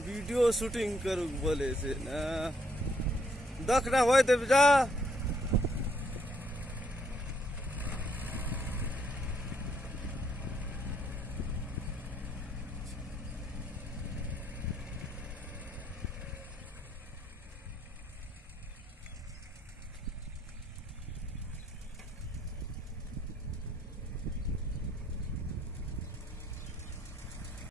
video shooting કરું બોલે છે ને દખ ના હોય તો જા